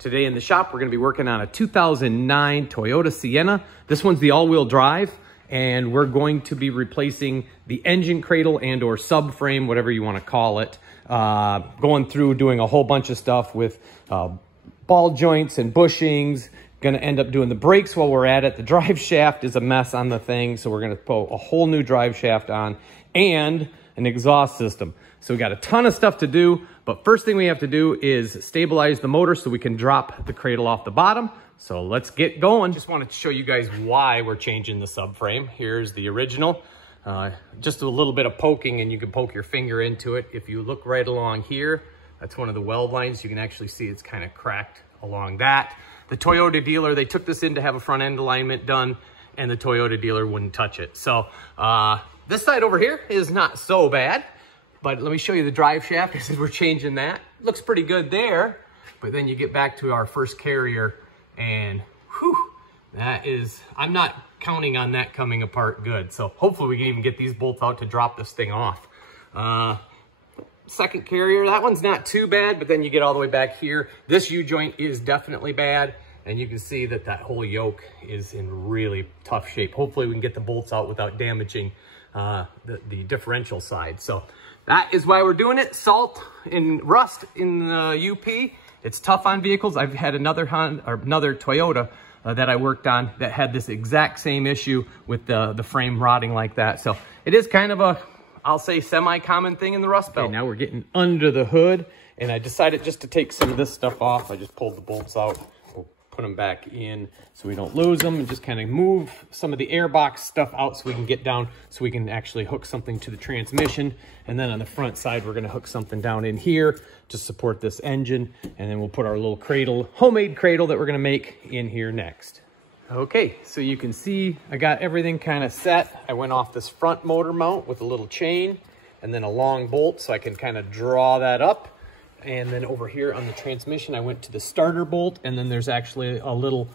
Today in the shop, we're gonna be working on a 2009 Toyota Sienna. This one's the all-wheel drive, and we're going to be replacing the engine cradle and or subframe, whatever you wanna call it. Going through doing a whole bunch of stuff with ball joints and bushings. Gonna end up doing the brakes while we're at it. The drive shaft is a mess on the thing, so we're gonna put a whole new drive shaft on and an exhaust system. So we got a ton of stuff to do, but first thing we have to do is stabilize the motor so we can drop the cradle off the bottom. So let's get going. Just wanted to show you guys why we're changing the subframe. Here's the original. Just a little bit of poking and you can poke your finger into it. If you look right along here, that's one of the weld lines. You can actually see it's kind of cracked along that. The Toyota dealer, they took this in to have a front end alignment done, and the Toyota dealer wouldn't touch it. So this side over here is not so bad. But let me show you the drive shaft as we're changing that. Looks pretty good there, but then you get back to our first carrier and whew, that is, I'm not counting on that coming apart good. So hopefully we can even get these bolts out to drop this thing off. Second carrier, that one's not too bad, but then you get all the way back here. This U-joint is definitely bad, and you can see that that whole yoke is in really tough shape. Hopefully we can get the bolts out without damaging the differential side. So that is why we're doing it. Salt and rust in the UP. It's tough on vehicles. I've had another Toyota that I worked on that had this exact same issue with the frame rotting like that. So it is kind of a, I'll say, semi-common thing in the Rust Belt. Okay, now we're getting under the hood, and I decided just to take some of this stuff off. I just pulled the bolts out. We'll put them back in so we don't lose them, and just kind of move some of the airbox stuff out so we can get down, so we can actually hook something to the transmission. And then on the front side, we're gonna hook something down in here to support this engine. And then we'll put our little cradle, homemade cradle that we're gonna make in here next. Okay, so you can see I got everything kind of set. I went off this front motor mount with a little chain and then a long bolt so I can kind of draw that up. And then over here on the transmission, I went to the starter bolt, and then there's actually a little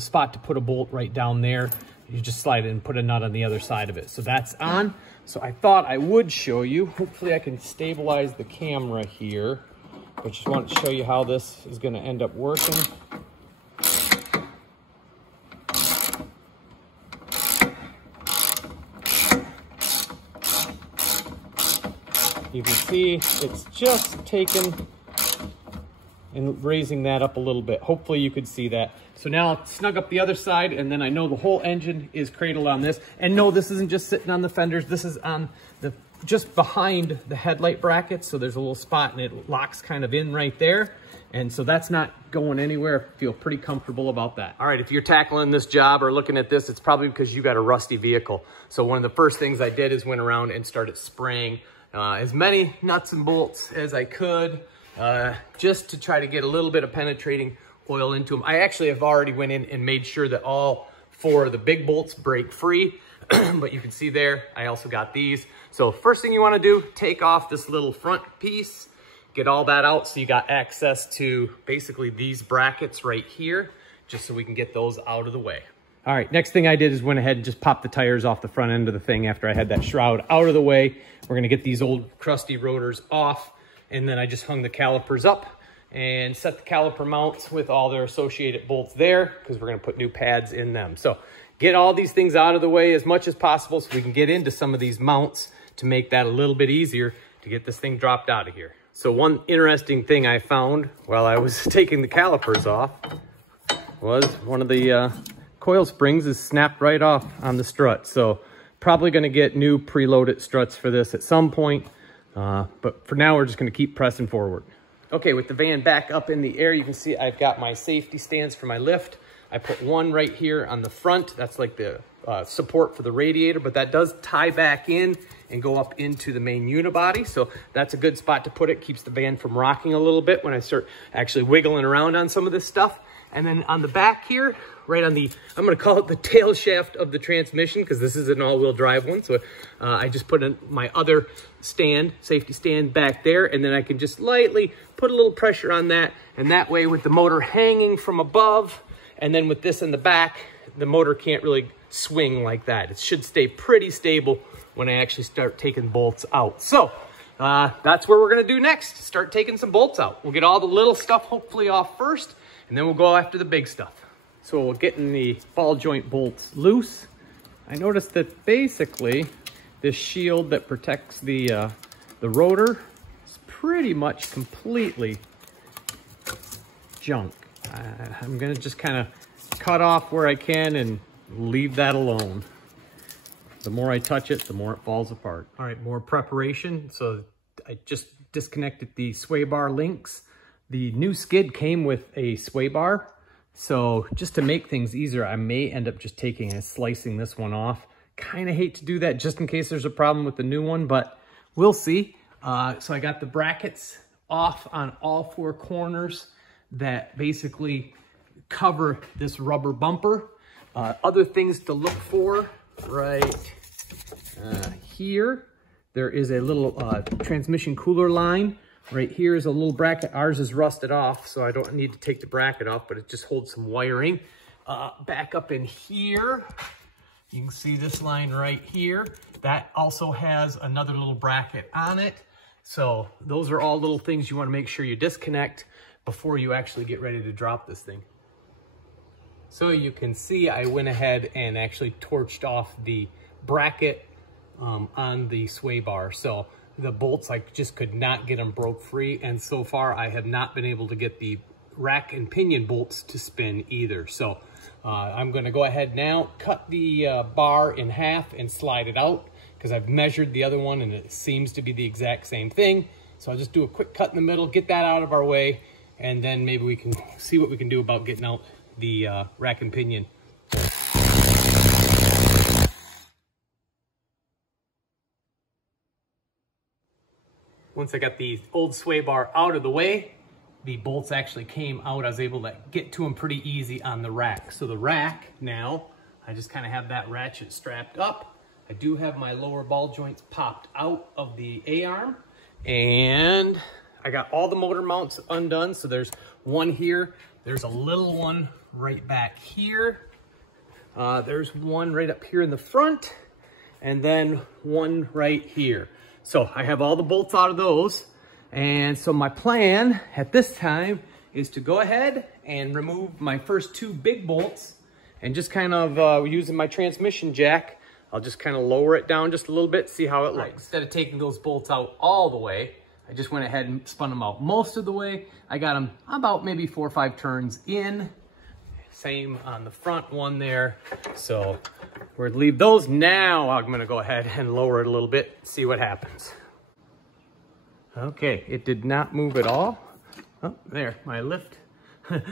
spot to put a bolt right down there. You just slide it and put a nut on the other side of it. So that's on. So I thought I would show you. Hopefully I can stabilize the camera here. I just want to show you how this is going to end up working. You can see it's just taken and raising that up a little bit. Hopefully you could see that. So now I'll snug up the other side, and then I know the whole engine is cradled on this. And no, this isn't just sitting on the fenders. This is on the just behind the headlight brackets. So there's a little spot and it locks kind of in right there. And so that's not going anywhere. I feel pretty comfortable about that. All right, if you're tackling this job or looking at this, it's probably because you got a rusty vehicle. So one of the first things I did is went around and started spraying as many nuts and bolts as I could, just to try to get a little bit of penetrating oil into them. I actually have already went in and made sure that all four of the big bolts break free, but you can see there, I also got these. So first thing you wanna do, take off this little front piece, get all that out so you got access to basically these brackets right here, just so we can get those out of the way. All right, next thing I did is went ahead and just popped the tires off the front end of the thing after I had that shroud out of the way. We're gonna get these old crusty rotors off, and then I just hung the calipers up and set the caliper mounts with all their associated bolts there, because we're gonna put new pads in them. So get all these things out of the way as much as possible so we can get into some of these mounts to make that a little bit easier to get this thing dropped out of here. So one interesting thing I found while I was taking the calipers off was one of the coil springs is snapped right off on the strut. So probably gonna get new preloaded struts for this at some point. But for now, we're just gonna keep pressing forward. Okay, with the van back up in the air, you can see I've got my safety stands for my lift. I put one right here on the front. That's like the support for the radiator, but that does tie back in and go up into the main unibody. So that's a good spot to put it. Keeps the van from rocking a little bit when I start actually wiggling around on some of this stuff. And then on the back here, right on the, I'm gonna call it the tail shaft of the transmission, because this is an all-wheel drive one. So I just put in my other stand, safety stand back there, and then I can just lightly put a little pressure on that. And that way, with the motor hanging from above, and then with this in the back, the motor can't really swing like that. It should stay pretty stable when I actually start taking bolts out. So that's what we're gonna do next. Start taking some bolts out. We'll get all the little stuff hopefully off first, and then we'll go after the big stuff. So we're getting the ball joint bolts loose. I noticed that basically this shield that protects the rotor is pretty much completely junk. I'm gonna just kind of cut off where I can and leave that alone. The more I touch it, the more it falls apart. All right, more preparation. So I just disconnected the sway bar links. The new skid came with a sway bar. So just to make things easier, I may end up just taking and slicing this one off. Kind of hate to do that just in case there's a problem with the new one, but we'll see. So I got the brackets off on all four corners that basically cover this rubber bumper. Other things to look for right here. There is a little transmission cooler line. Right here is a little bracket. Ours is rusted off, so I don't need to take the bracket off, but it just holds some wiring. Back up in here, you can see this line right here. That also has another little bracket on it. So those are all little things you want to make sure you disconnect before you actually get ready to drop this thing. So you can see I went ahead and actually torched off the bracket on the sway bar. So the bolts, I just could not get them broke free. And so far I have not been able to get the rack and pinion bolts to spin either. So I'm gonna go ahead now, cut the bar in half and slide it out because I've measured the other one and it seems to be the exact same thing. So I'll just do a quick cut in the middle, get that out of our way, and then maybe we can see what we can do about getting out the rack and pinion. Once I got the old sway bar out of the way, the bolts actually came out. I was able to get to them pretty easy on the rack. So the rack now, I just kind of have that ratchet strapped up. I do have my lower ball joints popped out of the A-arm, and I got all the motor mounts undone. So there's one here. There's a little one right back here. There's one right up here in the front, and then one right here. So I have all the bolts out of those. And so my plan at this time is to go ahead and remove my first two big bolts and just kind of using my transmission jack, I'll just kind of lower it down just a little bit, see how it looks. Instead of taking those bolts out all the way, I just went ahead and spun them out most of the way. I got them about maybe 4 or 5 turns in. Same on the front one there. So we're gonna leave those. Now I'm gonna go ahead and lower it a little bit, see what happens. Okay, it did not move at all. Oh, there, my lift.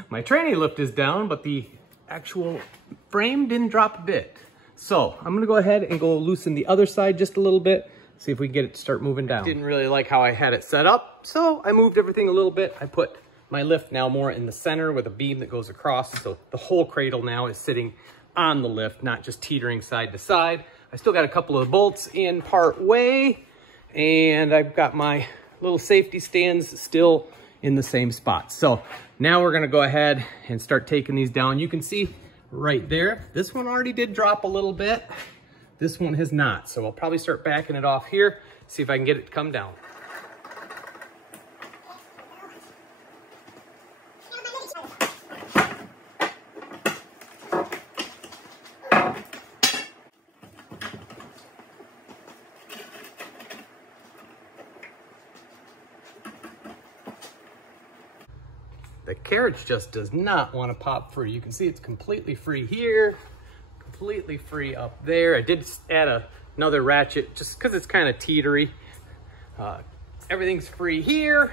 My tranny lift is down, but the actual frame didn't drop a bit. So I'm gonna go ahead and go loosen the other side just a little bit, see if we can get it to start moving down. Didn't really like how I had it set up, so I moved everything a little bit. I put my lift now more in the center with a beam that goes across, so the whole cradle now is sitting on the lift, not just teetering side to side. I still got a couple of bolts in part way, and I've got my little safety stands still in the same spot. So now we're gonna go ahead and start taking these down. You can see right there, this one already did drop a little bit. This one has not. So I'll probably start backing it off here, see if I can get it to come down. The carriage just does not want to pop free. You can see it's completely free here, completely free up there. I did add another ratchet just because it's kind of teetery. Everything's free here.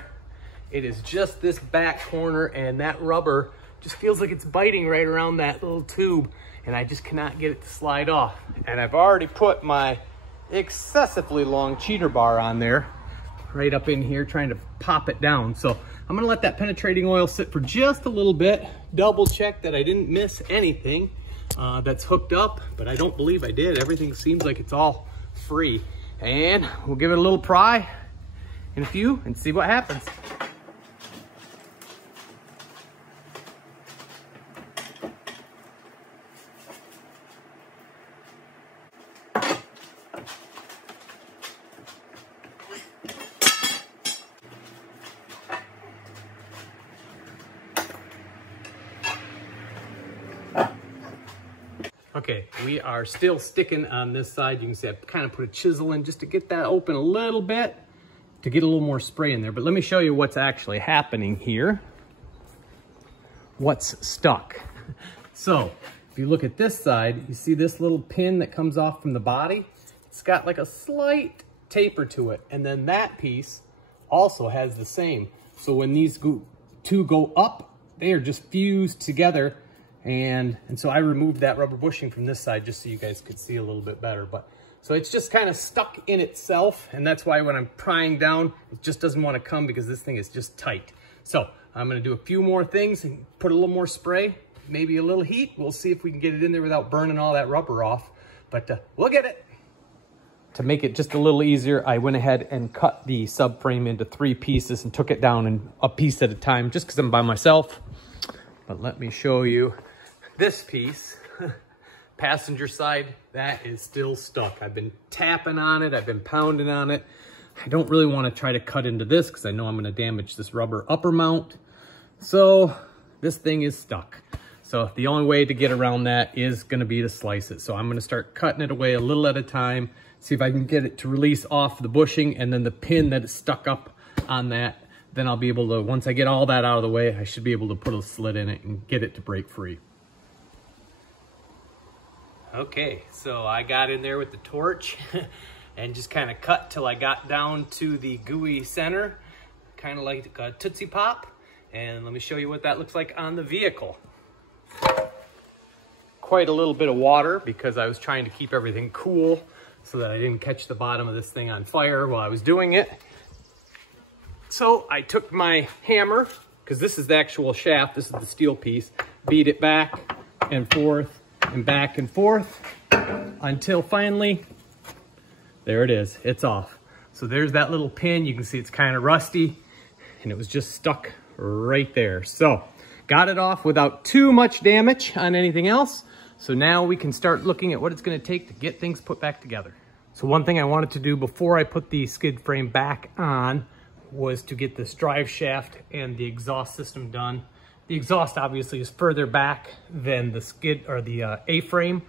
It is just this back corner, and that rubber just feels like it's biting right around that little tube, and I just cannot get it to slide off. And I've already put my excessively long cheater bar on there, right up in here, trying to pop it down. So I'm gonna let that penetrating oil sit for just a little bit, double check that I didn't miss anything that's hooked up, but I don't believe I did. Everything seems like it's all free. And we'll give it a little pry in a few and see what happens. Okay, we are still sticking on this side. You can see I kind of put a chisel in just to get that open a little bit, to get a little more spray in there. But let me show you what's actually happening here. What's stuck. So if you look at this side, you see this little pin that comes off from the body? It's got like a slight taper to it. And then that piece also has the same. So when these two go up, they are just fused together. And so I removed that rubber bushing from this side just so you guys could see a little bit better. But so it's just kind of stuck in itself. And that's why when I'm prying down, it just doesn't want to come because this thing is just tight. So I'm going to do a few more things and put a little more spray, maybe a little heat. We'll see if we can get it in there without burning all that rubber off. But we'll get it. To make it just a little easier, I went ahead and cut the subframe into 3 pieces and took it down in a piece at a time just because I'm by myself. But let me show you this piece. Passenger side, that is still stuck. I've been tapping on it. I've been pounding on it. I don't really want to try to cut into this because I know I'm going to damage this rubber upper mount. So this thing is stuck. So the only way to get around that is going to be to slice it. So I'm going to start cutting it away a little at a time. See if I can get it to release off the bushing and then the pin that is stuck up on that. Then I'll be able to, once I get all that out of the way, I should be able to put a slit in it and get it to break free. Okay, so I got in there with the torch and just kind of cut till I got down to the gooey center, kind of like a Tootsie Pop. And let me show you what that looks like on the vehicle. Quite a little bit of water because I was trying to keep everything cool so that I didn't catch the bottom of this thing on fire while I was doing it. So I took my hammer, because this is the actual shaft, this is the steel piece, beat it back and forth and back and forth until finally, there it is, it's off. So there's that little pin. You can see it's kind of rusty and it was just stuck right there. So got it off without too much damage on anything else. So now we can start looking at what it's going to take to get things put back together. So one thing I wanted to do before I put the skid frame back on was to get this drive shaft and the exhaust system done. The exhaust obviously is further back than the skid or the A-frame,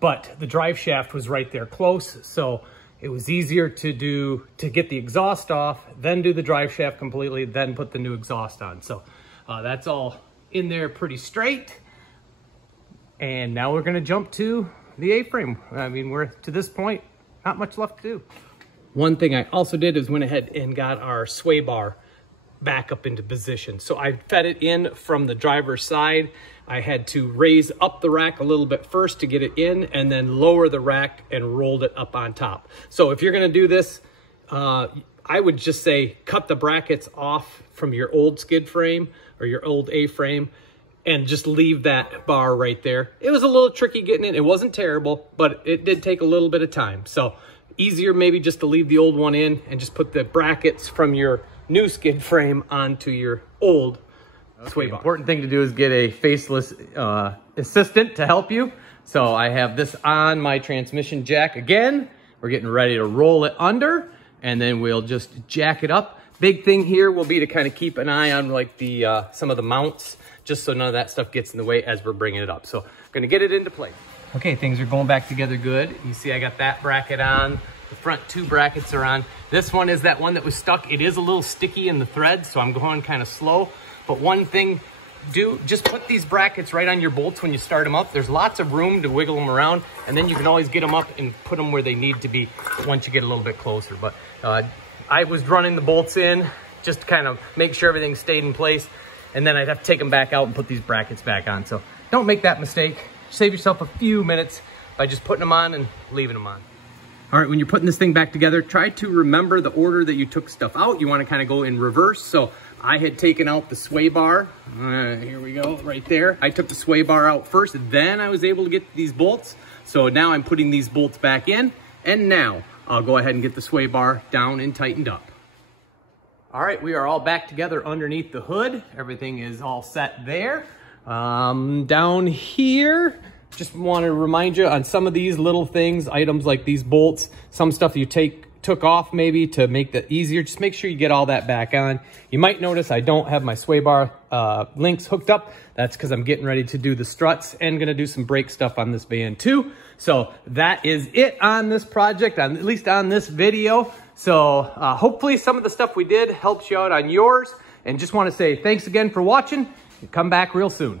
but the drive shaft was right there close. So it was easier to get the exhaust off, then do the drive shaft completely, then put the new exhaust on. So that's all in there pretty straight. And now we're gonna jump to the A-frame. I mean, we're to this point, not much left to do. One thing I also did is went ahead and got our sway bar back up into position. So I fed it in from the driver's side. I had to raise up the rack a little bit first to get it in and then lower the rack and rolled it up on top. So if you're gonna do this, I would just say cut the brackets off from your old skid frame or your old A-frame and just leave that bar right there. It was a little tricky getting it. It wasn't terrible, but it did take a little bit of time. So easier maybe just to leave the old one in and just put the brackets from your new skid frame onto your old sway bar. Important thing to do is get a faceless assistant to help you. So I have this on my transmission jack again. We're getting ready to roll it under and then we'll just jack it up. Big thing here will be to kind of keep an eye on like the some of the mounts, just so none of that stuff gets in the way as we're bringing it up. So I'm gonna get it into place. Okay, things are going back together good. You see I got that bracket on. The front 2 brackets are on. This one is that one that was stuck. It is a little sticky in the thread, so I'm going kind of slow. But one thing, just put these brackets right on your bolts when you start them up. There's lots of room to wiggle them around, and then you can always get them up and put them where they need to be once you get a little bit closer. But I was running the bolts in just to kind of make sure everything stayed in place, and then I'd have to take them back out and put these brackets back on. So don't make that mistake. Save yourself a few minutes by just putting them on and leaving them on. All right, when you're putting this thing back together, try to remember the order that you took stuff out. You want to kind of go in reverse. So I had taken out the sway bar. Here we go, right there. I took the sway bar out first, then I was able to get these bolts. So now I'm putting these bolts back in, and now I'll go ahead and get the sway bar down and tightened up. All right, we are all back together underneath the hood. Everything is all set there. Down here, just want to remind you on some of these little things, items like these bolts, some stuff you took off maybe to make that easier, just make sure you get all that back on. You might notice I don't have my sway bar links hooked up. That's because I'm getting ready to do the struts and gonna do some brake stuff on this van too. So that is it on this project, at least on this video. So hopefully some of the stuff we did helps you out on yours. And just want to say thanks again for watching. Come back real soon.